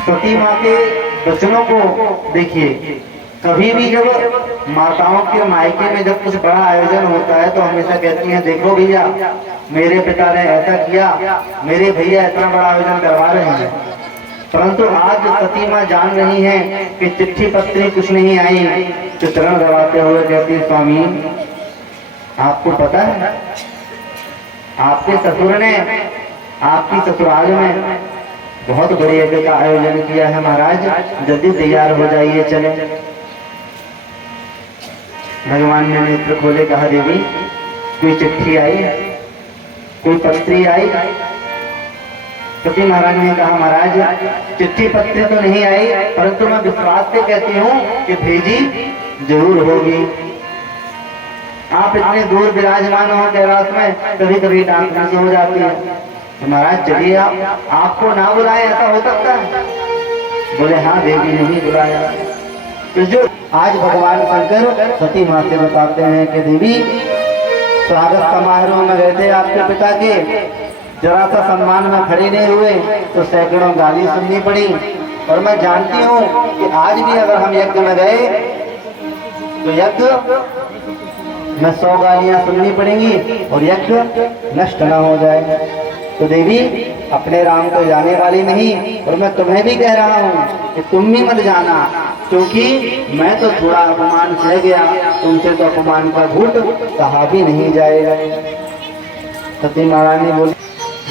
सती माँ के वचनों को देखिए। कभी भी जब माताओं के मायके में जब कुछ बड़ा आयोजन होता है तो हमेशा कहती हैं, देखो भैया मेरे पिता ने ऐसा किया, मेरे भैया इतना बड़ा आयोजन करवा रहे हैं। परंतु आज सती माँ जान रही हैं कि चिट्ठी पत्री कुछ नहीं आई, तो चरण दबाते हुए कहती, स्वामी आपको पता है आपके ससुर ने आपकी ससुराल में बहुत बड़े यज्ञ का आयोजन किया है महाराज, जल्दी तैयार हो जाइए चले। भगवान ने नेत्र खोले, कहा देवी कोई चिट्ठी आई, कोई पत्री आई? सती महाराज ने कहा, महाराज चिट्ठी पत्री तो नहीं आई, परंतु मैं विश्वास से कहती हूँ कि भेजी जरूर होगी। आप इतने दूर विराजमान हो कैलाश में, कभी कभी डांट हो जाती है, तो महाराज चलिए आपको ना बुलाए ऐसा हो सकता है? बोले हाँ देवी नहीं बुलाया। तो जो आज भगवान शंकर सती माँ से बताते हैं कि देवी स्वागत समारोह में गए थे आपके पिता के, जरा सा सम्मान में खड़े नहीं हुए तो सैकड़ों गाली सुननी पड़ी। और मैं जानती हूँ कि आज भी अगर हम यज्ञ में गए तो यज्ञ में 100 गालियां सुननी पड़ेंगी और यज्ञ नष्ट न हो जाए। तो देवी अपने राम को जाने वाली नहीं, और मैं तुम्हें भी कह रहा हूँ कि तुम भी मत जाना, क्योंकि मैं तो थोड़ा अपमान सह गया, तुमसे तो अपमान का घूंट कहा भी नहीं जाएगा। सती महारानी बोली,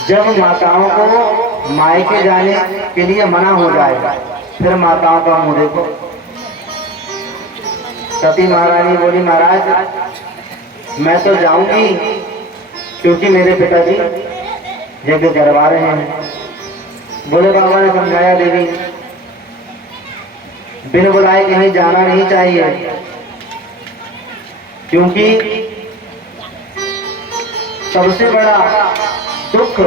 जब माताओं को मायके जाने के लिए मना हो जाएगा फिर माताओं का मुंह देखो। सती महारानी बोली, महाराज मैं तो जाऊंगी क्योंकि मेरे पिताजी यज्ञ करवा रहे हैं। बोले बाबा ने समझाया, देवी बिन बुलाए कहीं जाना नहीं चाहिए, क्योंकि सबसे बड़ा दुख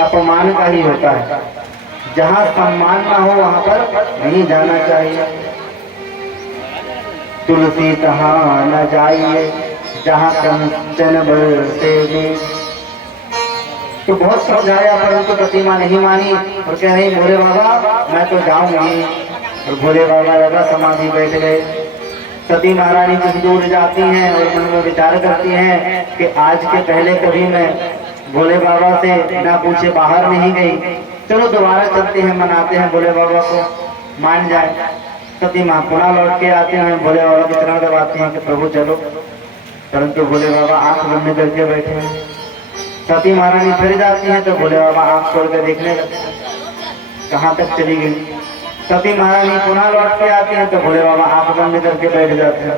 अपमान का ही होता है। जहाँ सम्मान ना हो वहां पर नहीं जाना चाहिए। तुलसी तहाँ न जाइए जहाँ कंचन बरसे। तो बहुत समझाया परंतु सती माँ नहीं मानी और कह रही, भोले बाबा मैं तो जाऊंगी। और भोले बाबा लगा समाधि बैठ गए। सती महारानी कुछ दूर जाती हैं और मन में विचार करती हैं कि आज के पहले कभी मैं भोले बाबा से ना पूछे बाहर नहीं गई, चलो दोबारा चलते हैं, मनाते हैं भोले बाबा को, मान जाए। सती माँ पुनः लौट के आते हैं, भोले बाबा की चरण दबाते हैं कि प्रभु चलो, परंतु भोले बाबा आंख बंद करके बैठे हैं। सती महारानी फिर जाती हैं तो भोले बाबा आंख खोल कर देखने लगते हैं कहाँ तक चली गई। सती महारानी पुनः लौट के आती हैं तो भोले बाबा आंख बंद करके बैठ जाते हैं।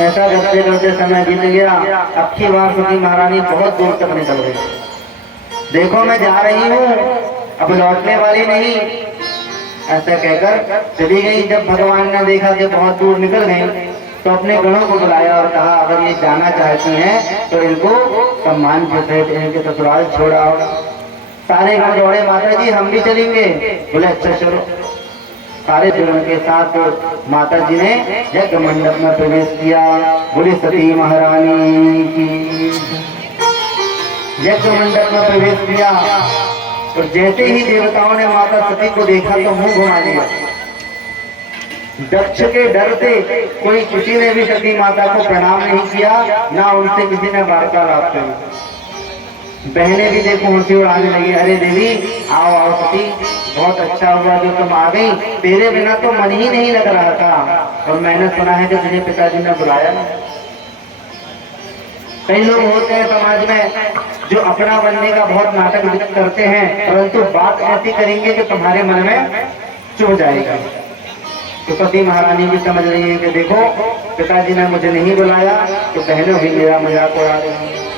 ऐसा करते करते समय बीत गया। अब की बार सती महारानी बहुत दूर तक निकल गई। देखो मैं जा रही हूँ, अब लौटने वाली नहीं, ऐसा कहकर चली गई। जब भगवान ने देखा कि बहुत दूर निकल गई तो अपने गणों को बुलाया और कहा, अगर ये जाना चाहती हैं तो इनको सम्मान के सहित इनके ससुराल छोड़ाओ। सारे गण दौड़े, माता जी हम भी चलेंगे। बोले अच्छा चलो। सारे जनों के साथ माता जी ने यज्ञ मंडप में प्रवेश किया। बोली सती महारानी की। यज्ञ मंडप में प्रवेश किया और जैसे ही देवताओं ने माता सती को देखा तो मुंह घुमा लिया। दक्ष के डर से कोई किसी ने भी सती माता को प्रणाम नहीं किया, ना उनसे किसी ने वार्तालाप की। बहनें भी देखो हंसी उड़ाने लगी, अरे देवी आओ आओ सती, बहुत अच्छा हुआ जो तुम आ गई, तेरे बिना तो मन ही नहीं लग रहा था, और मैंने सुना है कि तुझे पिताजी ने बुलाया नहीं। कई लोग होते हैं समाज में जो अपना बनने का बहुत नाटक करते हैं, परंतु बात ऐसी करेंगे कि तुम्हारे मन में चुभ जाएगा। तो सती महारानी भी समझ रही है कि देखो पिताजी ने मुझे नहीं बुलाया तो बहनों भी मेरा मजाक उड़ा रही हैं।